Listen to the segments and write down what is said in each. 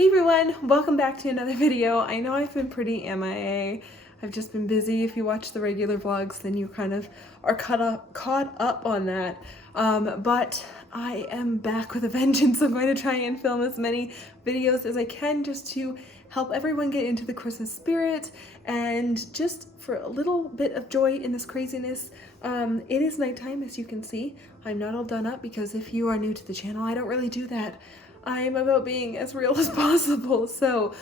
Hey everyone, welcome back to another video. I know I've been pretty MIA. I've just been busy. If you watch the regular vlogs, then you kind of are caught up on that. But I am back with a vengeance. I'm going to try and film as many videos as I can just to help everyone get into the Christmas spirit and just for a little bit of joy in this craziness. It is nighttime, as you can see. I'm not all done up because if you are new to the channel, I don't really do that. I'm about being as real as possible. So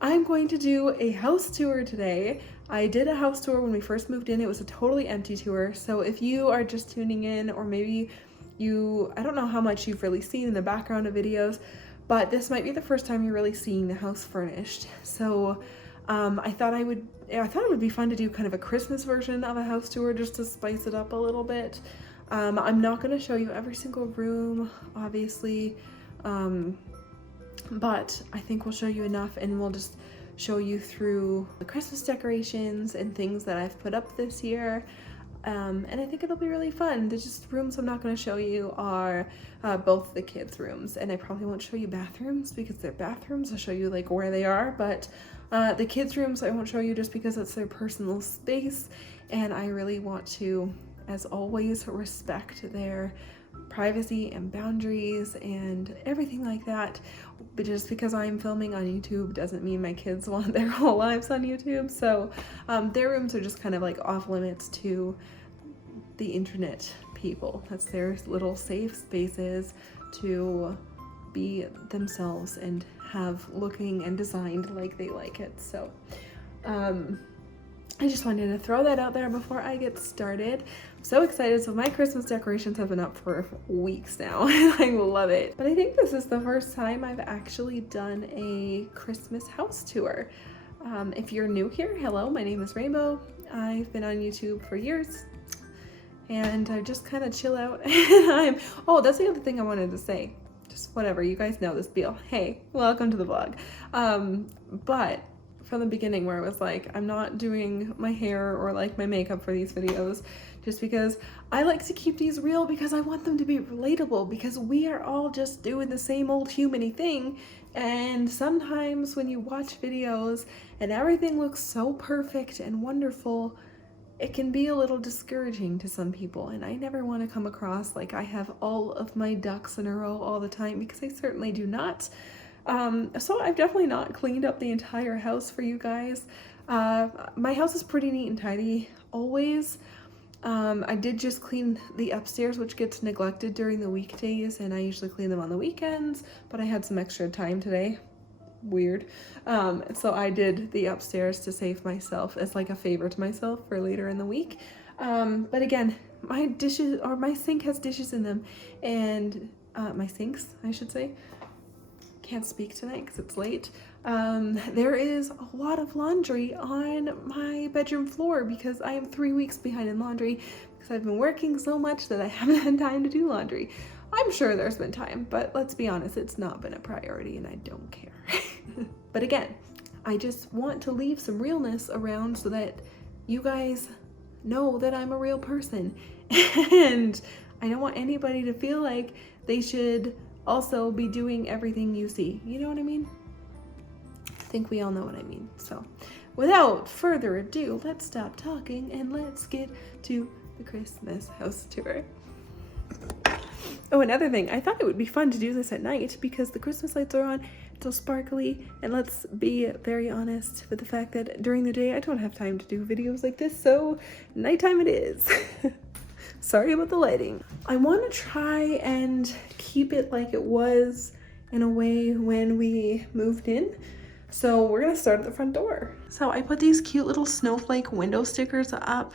I'm going to do a house tour today. I did a house tour when we first moved in. It was a totally empty tour. So if you are just tuning in, or maybe I don't know how much you've really seen in the background of videos, but this might be the first time you're really seeing the house furnished. So I thought it would be fun to do kind of a Christmas version of a house tour just to spice it up a little bit. I'm not going to show you every single room, obviously. But I think we'll show you enough, and we'll just show you through the Christmas decorations and things that I've put up this year. And I think it'll be really fun. The just rooms I'm not going to show you are both the kids' rooms, and I probably won't show you bathrooms because they're bathrooms. I'll show you like where they are, but the kids' rooms I won't show you just because it's their personal space, and I really want to, as always, respect their privacy and boundaries and everything like that. But just because I'm filming on YouTube doesn't mean my kids want their whole lives on YouTube. So their rooms are just kind of like off limits to the internet people. That's their little safe spaces to be themselves and have looking and designed like they like it. So I just wanted to throw that out there before I get started. I'm so excited. So my Christmas decorations have been up for weeks now and I love it. But I think this is the first time I've actually done a Christmas house tour. If you're new here, hello, my name is Rainbow. I've been on YouTube for years and I just kind of chill out. And oh, that's the other thing I wanted to say. Just whatever, you guys know this deal. Hey, welcome to the vlog. But from the beginning where it was like, I'm not doing my hair or like my makeup for these videos just because I like to keep these real, because I want them to be relatable, because we are all just doing the same old human-y thing. And sometimes when you watch videos and everything looks so perfect and wonderful, it can be a little discouraging to some people, and I never want to come across like I have all of my ducks in a row all the time, because I certainly do not. So I've definitely not cleaned up the entire house for you guys. My house is pretty neat and tidy always. I did just clean the upstairs, which gets neglected during the weekdays, and I usually clean them on the weekends, but I had some extra time today. Weird. So I did the upstairs to save myself as like a favor to myself for later in the week. But again, my sink has dishes in them, and my sinks, I should say. Can't speak tonight because it's late. There is a lot of laundry on my bedroom floor because I am 3 weeks behind in laundry because I've been working so much that I haven't had time to do laundry. I'm sure there's been time, but let's be honest, it's not been a priority and I don't care. But again, I just want to leave some realness around so that you guys know that I'm a real person. And I don't want anybody to feel like they should also be doing everything you see. You know what I mean? I think we all know what I mean. So without further ado, let's stop talking and let's get to the Christmas house tour. Oh, another thing, I thought it would be fun to do this at night because the Christmas lights are on, it's all sparkly, and let's be very honest with the fact that during the day I don't have time to do videos like this, so nighttime it is. Sorry about the lighting. I want to try and keep it like it was in a way when we moved in. So we're gonna start at the front door. So I put these cute little snowflake window stickers up.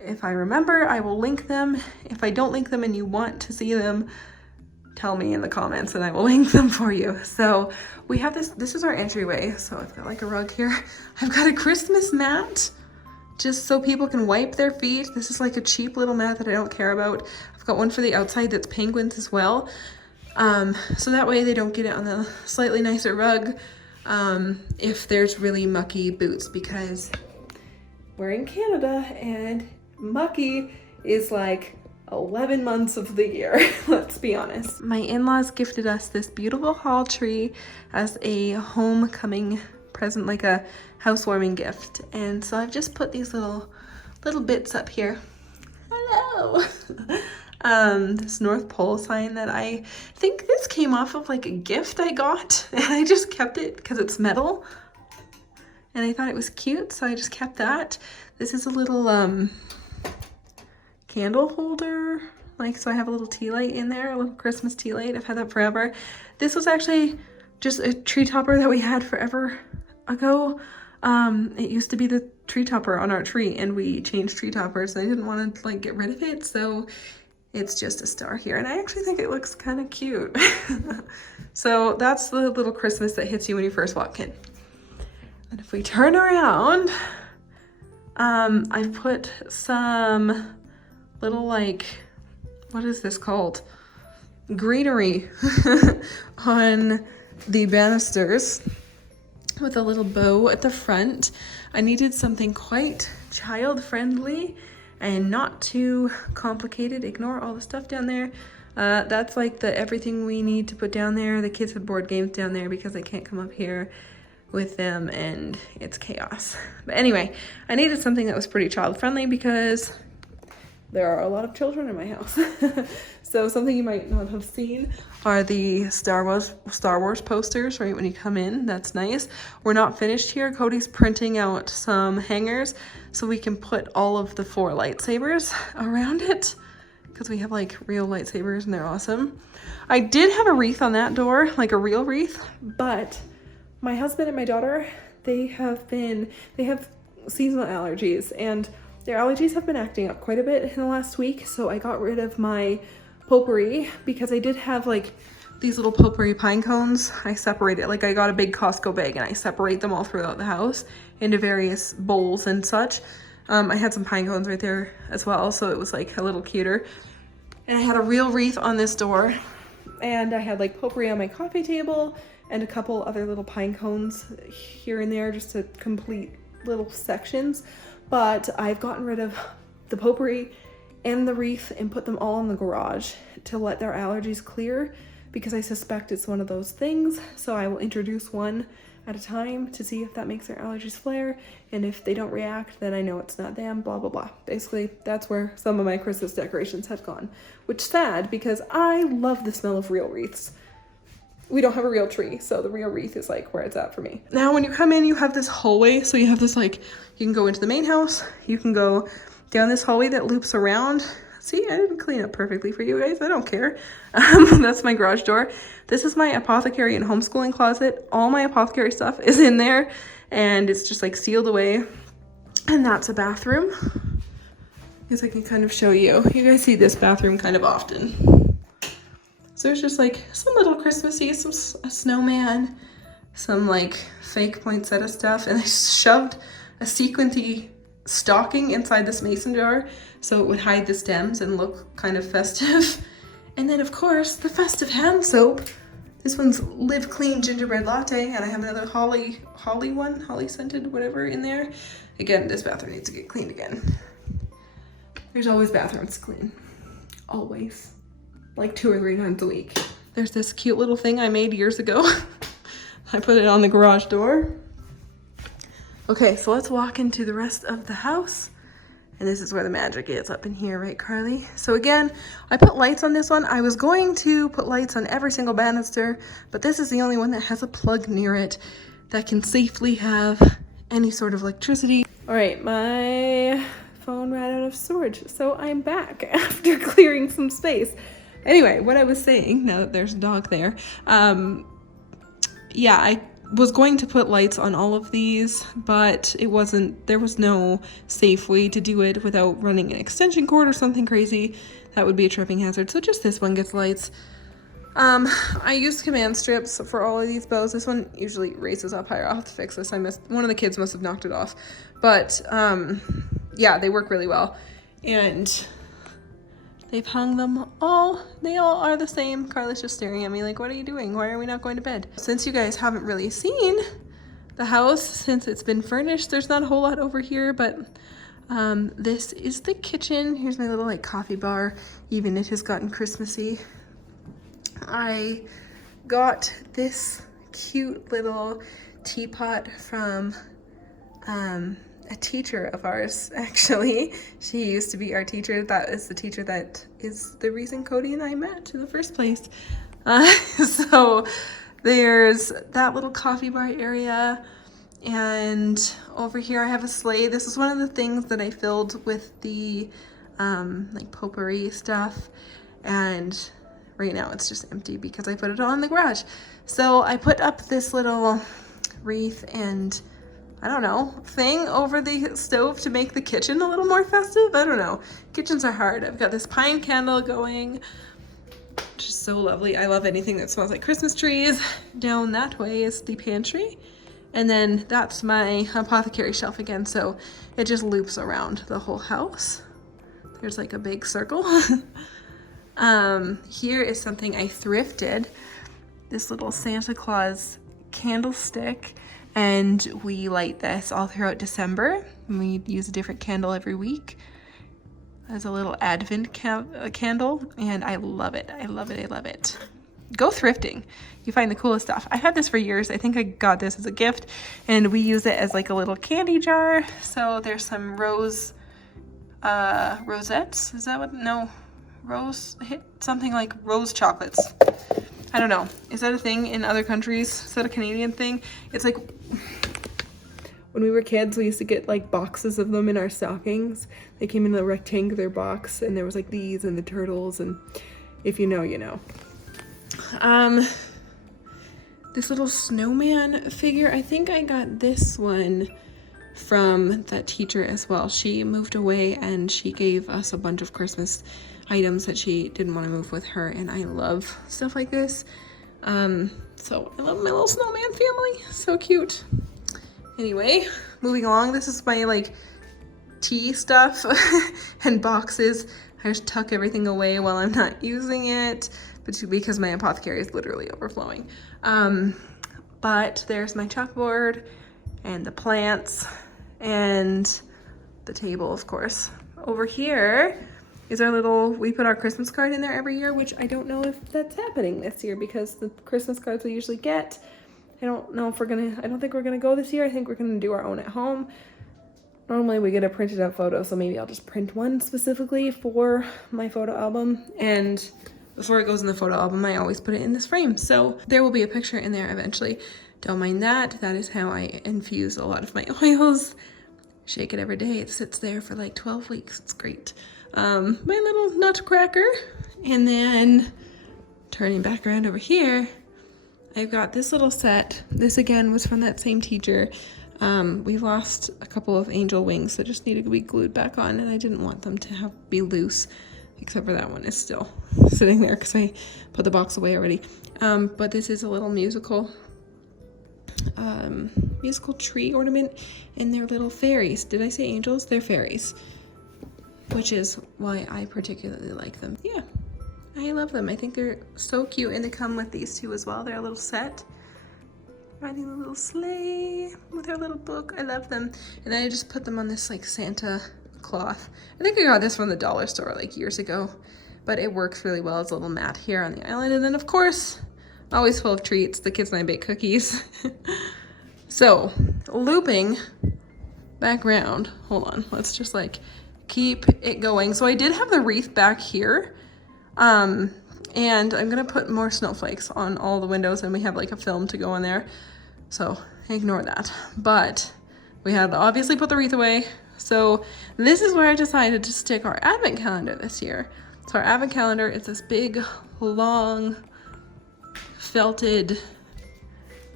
If I remember, I will link them. If I don't link them and you want to see them, tell me in the comments and I will link them for you. So we have this is our entryway. So I've got like a rug here. I've got a Christmas mat, just so people can wipe their feet. This is like a cheap little mat that I don't care about. I've got one for the outside that's penguins as well. So that way they don't get it on the slightly nicer rug if there's really mucky boots, because we're in Canada and mucky is like 11 months of the year, let's be honest. My in-laws gifted us this beautiful hall tree as a homecoming present, like a housewarming gift. And so I've just put these little bits up here. Hello! This North Pole sign that I think this came off of like a gift I got, and I just kept it because it's metal. And I thought it was cute, so I just kept that. This is a little candle holder, like, so I have a little tea light in there, a little Christmas tea light. I've had that forever. This was actually just a tree topper that we had forever ago. It used to be the tree topper on our tree, and we changed tree toppers, and I didn't want to like get rid of it, so it's just a star here, and I actually think it looks kind of cute. So that's the little Christmas that hits you when you first walk in. And if we turn around, I've put some little, like, what is this called? Greenery on the banisters with a little bow at the front. I needed something quite child-friendly and not too complicated. Ignore all the stuff down there. That's like the everything we need to put down there. The kids have board games down there because they can't come up here with them, and it's chaos. But anyway, I needed something that was pretty child-friendly because there are a lot of children in my house. So something you might not have seen are the Star Wars posters right when you come in. That's nice. We're not finished here. Cody's printing out some hangers so we can put all of the 4 lightsabers around it, because we have like real lightsabers and they're awesome. I did have a wreath on that door, like a real wreath, but my husband and my daughter, they have seasonal allergies, and their allergies have been acting up quite a bit in the last week. So I got rid of my potpourri because I did have like these little potpourri pine cones. I separated, like I got a big Costco bag and I separate them all throughout the house into various bowls and such. I had some pine cones right there as well, so it was like a little cuter. And I had a real wreath on this door, and I had like potpourri on my coffee table and a couple other little pine cones here and there just to complete little sections. But I've gotten rid of the potpourri and the wreath and put them all in the garage to let their allergies clear, because I suspect it's one of those things. So I will introduce one at a time to see if that makes their allergies flare, and if they don't react, then I know it's not them, blah blah blah. Basically, that's where some of my Christmas decorations have gone, which is sad because I love the smell of real wreaths. We don't have a real tree, so the real wreath is like where it's at for me. Now when you come in, you have this hallway, so you have this, like, you can go into the main house, you can go down this hallway that loops around. See, I didn't clean up perfectly for you guys, I don't care. That's my garage door. This is my apothecary and homeschooling closet. All my apothecary stuff is in there, and it's just like sealed away. And that's a bathroom. I guess I can kind of show you. You guys see this bathroom kind of often. So there's just like some little Christmassy, a snowman, some like fake poinsettia stuff, and I shoved a sequinty stocking inside this mason jar so it would hide the stems and look kind of festive. And then of course the festive hand soap. This one's Live Clean Gingerbread Latte, and I have another holly scented whatever in there. Again, this bathroom needs to get cleaned again. There's always bathrooms to clean, always, like 2 or 3 times a week. There's this cute little thing I made years ago. I put it on the garage door. Okay, so let's walk into the rest of the house. And this is where the magic is, up in here, right, Carly? So again, I put lights on this one. I was going to put lights on every single banister, but this is the only one that has a plug near it that can safely have any sort of electricity. All right, my phone ran out of storage, so I'm back after clearing some space. Anyway, what I was saying, now that there's a dog there, yeah, I was going to put lights on all of these, but there was no safe way to do it without running an extension cord or something crazy. That would be a tripping hazard, so just this one gets lights. I used command strips for all of these bows. This one usually races up higher. I'll have to fix this. One of the kids must have knocked it off, but yeah, they work really well. And they've hung them all. They all are the same. Carla's just staring at me like, what are you doing? Why are we not going to bed? Since you guys haven't really seen the house since it's been furnished, there's not a whole lot over here, but This is the kitchen. Here's my little like coffee bar. Even it has gotten Christmassy. I got this cute little teapot from a teacher of ours, actually. She used to be our teacher. That is the teacher that is the reason Cody and I met in the first place. So there's that little coffee bar area, and over here I have a sleigh. This is one of the things that I filled with the like potpourri stuff, and right now it's just empty because I put it all in the garage. So I put up this little wreath and I don't know, thing over the stove to make the kitchen a little more festive. I don't know. Kitchens are hard. I've got this pine candle going, which is so lovely. I love anything that smells like Christmas trees. Down that way is the pantry. And then that's my apothecary shelf again. So it just loops around the whole house. There's like a big circle. Here is something I thrifted. This little Santa Claus candlestick. And we light this all throughout December. We use a different candle every week as a little Advent candle, and I love it. I love it. I love it. Go thrifting. You find the coolest stuff. I've had this for years. I think I got this as a gift, and we use it as like a little candy jar. So there's some rosettes. Is that what? No, something like rose chocolates. I don't know. Is that a thing in other countries? Is that a Canadian thing? It's like when we were kids, we used to get like boxes of them in our stockings. They came in a rectangular box, and there was like these and the turtles, and if you know, you know. This little snowman figure, I think I got this one from that teacher as well. She moved away and she gave us a bunch of Christmas items that she didn't want to move with her, and I love stuff like this. So I love my little snowman family. So cute. Anyway, moving along. This is my like tea stuff and boxes. I just tuck everything away while I'm not using it, but because my apothecary is literally overflowing. But there's my chalkboard and the plants and the table, of course. Over here is our little, we put our Christmas card in there every year, which I don't know if that's happening this year because the Christmas cards we usually get, I don't know if we're gonna, I don't think we're gonna go this year. I think we're gonna do our own at home. Normally we get a printed out photo, so maybe I'll just print one specifically for my photo album. And before it goes in the photo album, I always put it in this frame. So there will be a picture in there eventually. Don't mind that. That is how I infuse a lot of my oils. Shake it every day. It sits there for like 12 weeks. It's great. My little nutcracker. And then turning back around over here, I've got this little set. This again was from that same teacher. We lost a couple of angel wings that just needed to be glued back on, and I didn't want them to be loose, except for that one is still sitting there because I put the box away already. But this is a little musical tree ornament, and they're little fairies. Did I say angels? They're fairies, which is why I particularly like them. Yeah, I love them. I think they're so cute, and they come with these two as well. They're a little set. Riding a little sleigh with her little book. I love them. And then I just put them on this like Santa cloth. I think I got this from the dollar store like years ago, but it works really well as a little mat here on the island. And then of course, always full of treats. The kids and I bake cookies. So looping back around, hold on. Let's just like keep it going. So I did have the wreath back here. And I'm gonna put more snowflakes on all the windows, and we have like a film to go on there. So ignore that. But we had to obviously put the wreath away. So this is where I decided to stick our advent calendar this year. So our advent calendar is this big, long, felted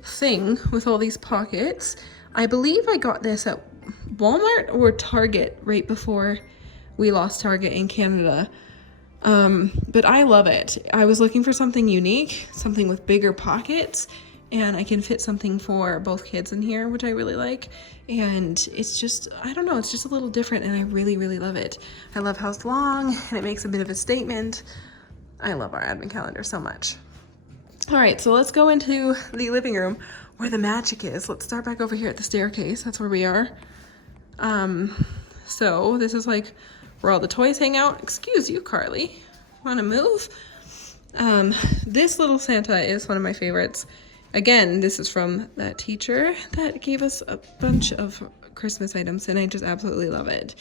thing with all these pockets. I believe I got this at Walmart or Target right before we lost Target in Canada. But I love it. I was looking for something unique, something with bigger pockets, and I can fit something for both kids in here, which I really like. And it's just, I don't know, it's just a little different, and I really, really love it. I love how it's long, and it makes a bit of a statement. I love our advent calendar so much. All right, so let's go into the living room where the magic is. Let's start back over here at the staircase. That's where we are. So this is like where all the toys hang out. Excuse you, Carly. Want to move? This little Santa is one of my favorites. Again, this is from that teacher that gave us a bunch of Christmas items, and I just absolutely love it.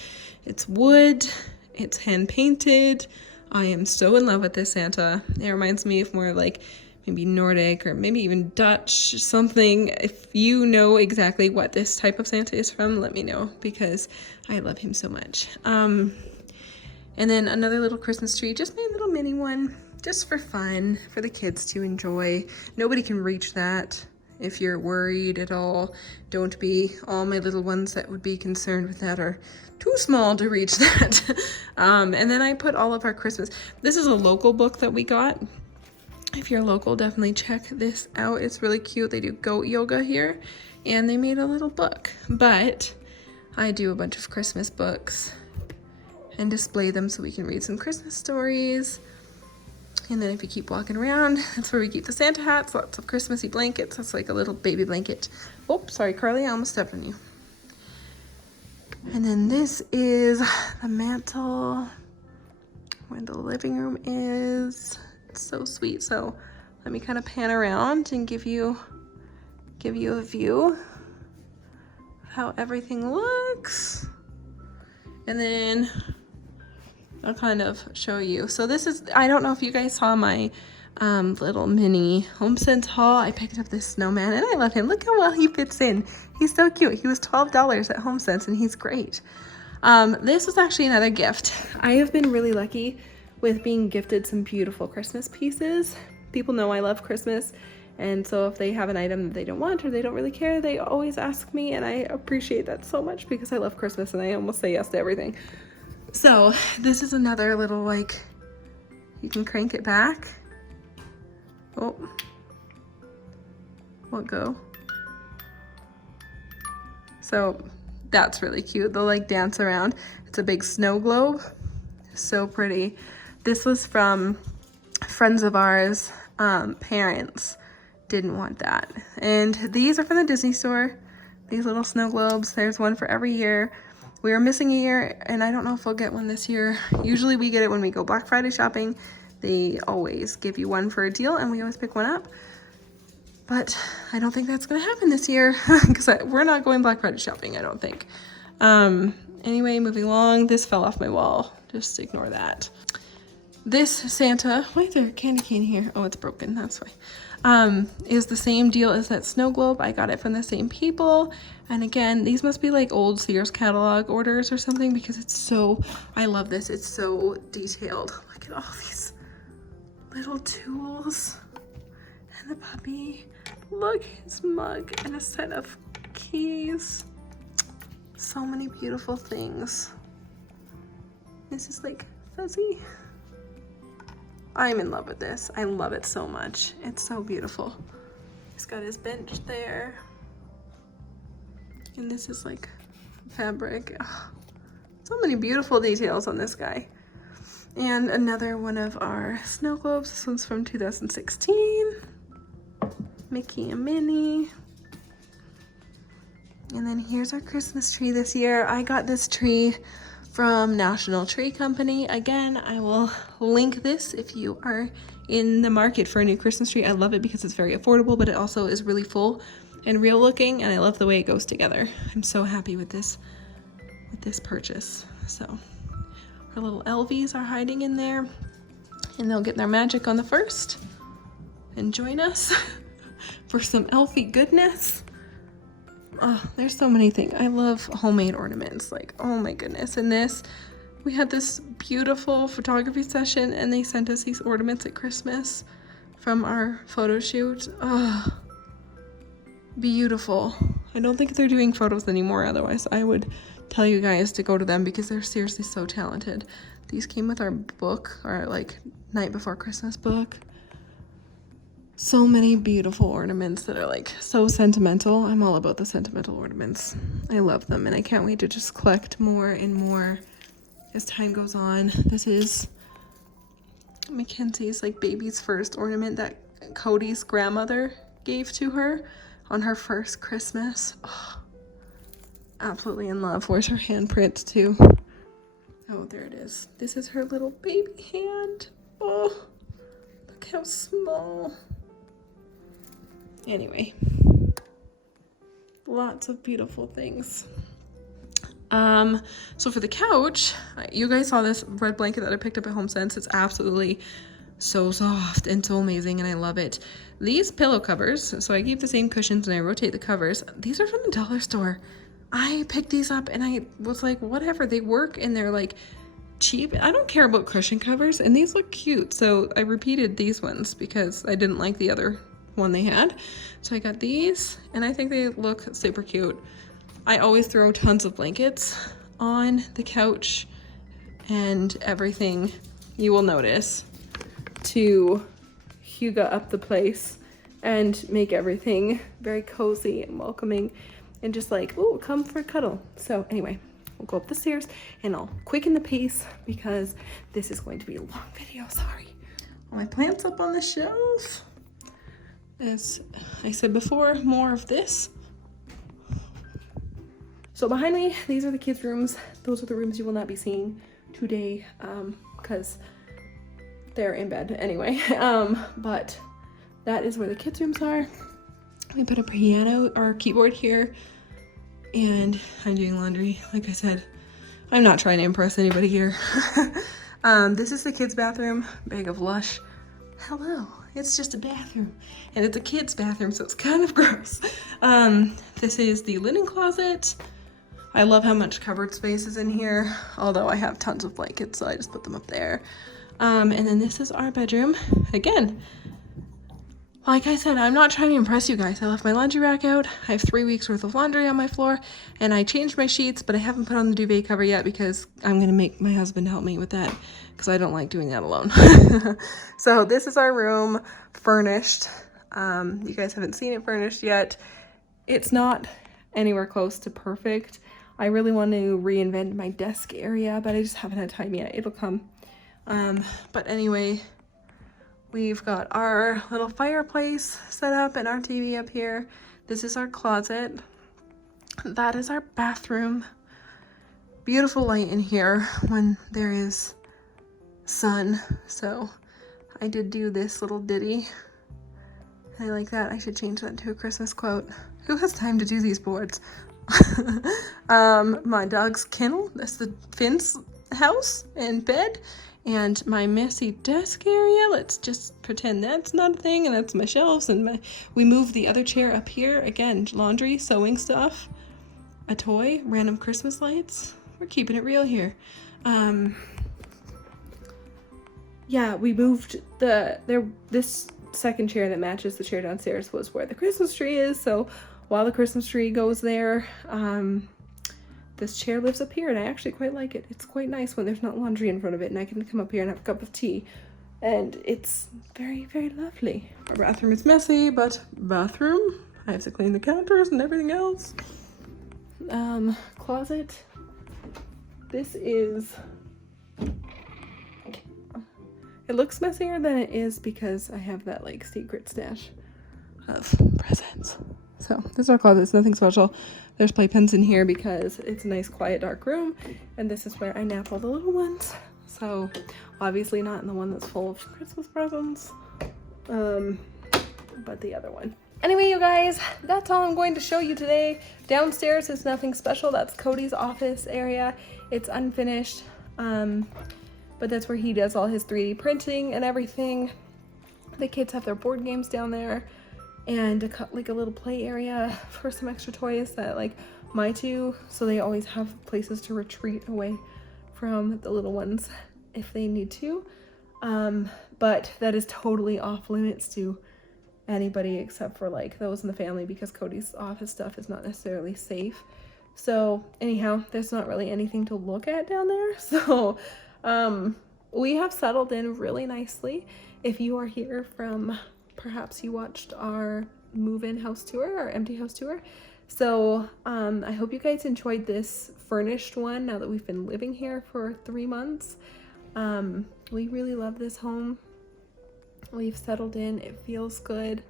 It's wood, it's hand painted. I am so in love with this Santa. It reminds me of more like maybe Nordic or maybe even Dutch something. If you know exactly what this type of Santa is from, let me know, because I love him so much. And then another little Christmas tree, just my little mini one, just for fun, for the kids to enjoy. Nobody can reach that. If you're worried at all, don't be. All my little ones that would be concerned with that are too small to reach that. And then I put all of our Christmas. This is a local book that we got. If you're local, definitely check this out. It's really cute. They do goat yoga here, and they made a little book. But I do a bunch of Christmas books and display them so we can read some Christmas stories. And then if you keep walking around, that's where we keep the Santa hats, lots of Christmassy blankets. That's like a little baby blanket. Oh, sorry, Carly, I almost stepped on you. And then this is the mantle where the living room is. It's so sweet. So let me kind of pan around and give you a view of how everything looks. And then I'll kind of show you. So this is, I don't know if you guys saw my little mini HomeSense haul. I picked up this snowman and I love him. Look how well he fits in. He's so cute. He was $12 at HomeSense and he's great. This is actually another gift. I have been really lucky with being gifted some beautiful Christmas pieces. People know I love Christmas, and so if they have an item that they don't want or they don't really care, they always ask me, and I appreciate that so much because I love Christmas and I almost say yes to everything. So this is another little, like, you can crank it back. Oh, won't go. So that's really cute. They'll like dance around. It's a big snow globe. So pretty. This was from friends of ours. Parents didn't want that. And these are from the Disney store. These little snow globes. There's one for every year. We were missing a year, and I don't know if we'll get one this year. Usually we get it when we go Black Friday shopping. They always give you one for a deal, and we always pick one up. But I don't think that's going to happen this year because we're not going Black Friday shopping, I don't think. Anyway, moving along. This fell off my wall. Just ignore that. This Santa, why is there a candy cane here? Oh, it's broken, that's why. Is the same deal as that snow globe. I got it from the same people. And again, these must be like old Sears catalog orders or something because it's so, I love this. It's so detailed. Look at all these little tools and the puppy. Look, his mug and a set of keys. So many beautiful things. This is like fuzzy. I'm in love with this. I love it so much. It's so beautiful. He's got his bench there. And this is like fabric. Oh, so many beautiful details on this guy. And another one of our snow globes. This one's from 2016. Mickey and Minnie. And then here's our Christmas tree this year. I got this tree from National Tree Company. Again, I will link this if you are in the market for a new Christmas tree. I love it because it's very affordable, but it also is really full and real looking, and I love the way it goes together. I'm so happy with this purchase. So our little Elvies are hiding in there, and they'll get their magic on the 1st and join us for some elfy goodness. Oh, there's so many things. I love homemade ornaments. Like, oh my goodness. And this, we had this beautiful photography session and they sent us these ornaments at Christmas from our photo shoot. Oh, beautiful. I don't think they're doing photos anymore. Otherwise, I would tell you guys to go to them because they're seriously so talented. These came with our book, our like night before Christmas book. So many beautiful ornaments that are like so sentimental. I'm all about the sentimental ornaments. I love them and I can't wait to just collect more and more as time goes on. This is Mackenzie's like baby's first ornament that Cody's grandmother gave to her on her first Christmas. Oh, absolutely in love. Where's her handprint too? Oh, there it is. This is her little baby hand. Oh, look how small. Anyway, lots of beautiful things. So for the couch, you guys saw this red blanket that I picked up at HomeSense. It's absolutely so soft and so amazing, and I love it. These pillow covers, so I keep the same cushions and I rotate the covers. These are from the dollar store. I picked these up and I was like, whatever, they work and they're like cheap. I don't care about cushion covers, and these look cute. So I repeated these ones because I didn't like the other one they had. So I got these and I think they look super cute. I always throw tons of blankets on the couch and everything, you will notice, to hygge up the place and make everything very cozy and welcoming and just like, ooh, come for a cuddle. So anyway, we'll go up the stairs and I'll quicken the pace because this is going to be a long video, sorry. All my plants up on the shelf. As I said before, more of this. So behind me, these are the kids' rooms. Those are the rooms you will not be seeing today because they're in bed anyway. But that is where the kids' rooms are. We put a piano or keyboard here, and I'm doing laundry. Like I said, I'm not trying to impress anybody here. This is the kids' bathroom. Bag of Lush. Hello, it's just a bathroom, and it's a kid's bathroom, so it's kind of gross. This is the linen closet. I love how much cupboard space is in here, although I have tons of blankets, so I just put them up there. And then this is our bedroom. Again, like I said, I'm not trying to impress you guys. I left my laundry rack out. I have 3 weeks worth of laundry on my floor, and I changed my sheets, but I haven't put on the duvet cover yet because I'm gonna make my husband help me with that because I don't like doing that alone. So this is our room, furnished. You guys haven't seen it furnished yet. It's not anywhere close to perfect. I really want to reinvent my desk area, but I just haven't had time yet. It'll come. But anyway, we've got our little fireplace set up and our TV up here. This is our closet. That is our bathroom. Beautiful light in here when there is sun. So I did do this little ditty. I like that. I should change that to a Christmas quote. Who has time to do these boards? My dog's kennel. That's the Finn's house and bed. And my messy desk area, let's just pretend that's not a thing, and that's my shelves, and we moved the other chair up here. Again, laundry, sewing stuff, a toy, random Christmas lights. We're keeping it real here. Yeah, we moved this second chair that matches the chair downstairs was where the Christmas tree is, so while the Christmas tree goes there, this chair lives up here, and I actually quite like it. It's quite nice when there's not laundry in front of it, and I can come up here and have a cup of tea, and it's very, very lovely. Our bathroom is messy, but bathroom. I have to clean the counters and everything else. Closet. This is... It looks messier than it is because I have that, like, secret stash of presents. So this is our closet. It's nothing special. There's playpens in here because it's a nice quiet dark room, and this is where I nap all the little ones. So obviously not in the one that's full of Christmas presents, but the other one. Anyway, you guys, that's all I'm going to show you today. Downstairs is nothing special. That's Cody's office area. It's unfinished, but that's where he does all his 3D printing and everything. The kids have their board games down there, and a little play area for some extra toys that like my two, so they always have places to retreat away from the little ones if they need to. But that is totally off limits to anybody except for like those in the family, because Cody's office stuff is not necessarily safe. So anyhow, there's not really anything to look at down there. So we have settled in really nicely. If you are here from, perhaps you watched our move-in house tour, our empty house tour. So I hope you guys enjoyed this furnished one now that we've been living here for 3 months. We really love this home. We've settled in. It feels good.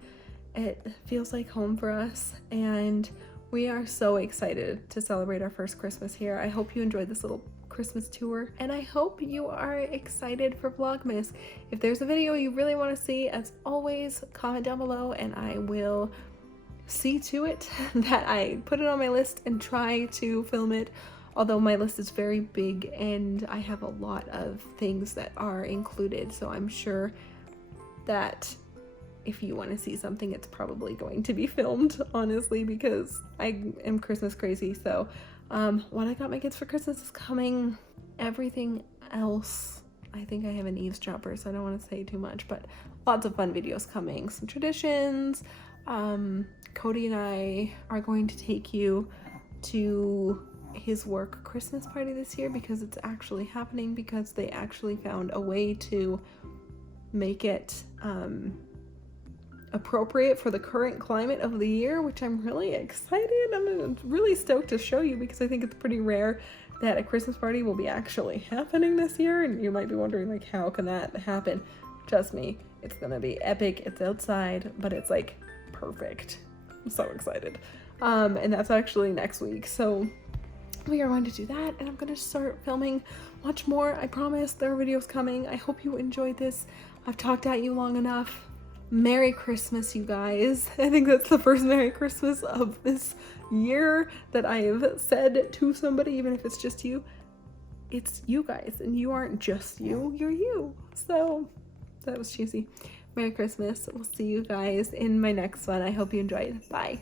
It feels like home for us, and We are so excited to celebrate our first Christmas here. I hope you enjoyed this little Christmas tour, and I hope you are excited for Vlogmas. If there's a video you really want to see, as always, comment down below and I will see to it that I put it on my list and try to film it. Although my list is very big and I have a lot of things that are included, so I'm sure that if you want to see something, it's probably going to be filmed, honestly, because I am Christmas crazy. So what I got my kids for Christmas is coming. Everything else, I think I have an eavesdropper, so I don't want to say too much, but lots of fun videos coming. Some traditions. Cody and I are going to take you to his work Christmas party this year because it's actually happening, because they actually found a way to make it appropriate for the current climate of the year, which I'm really excited. I'm really stoked to show you because I think it's pretty rare that a Christmas party will be actually happening this year, and you might be wondering, like, how can that happen? Trust me, it's gonna be epic. It's outside, but it's like perfect. I'm so excited. And that's actually next week, so we are going to do that, and I'm gonna start filming much more. I promise there are videos coming. I hope you enjoyed this. I've talked at you long enough. Merry Christmas, you guys. I think that's the first Merry Christmas of this year that I have said to somebody, even if it's just you. It's you guys, and you aren't just you, you're you. So that was cheesy. Merry Christmas. We'll see you guys in my next one. I hope you enjoyed. Bye.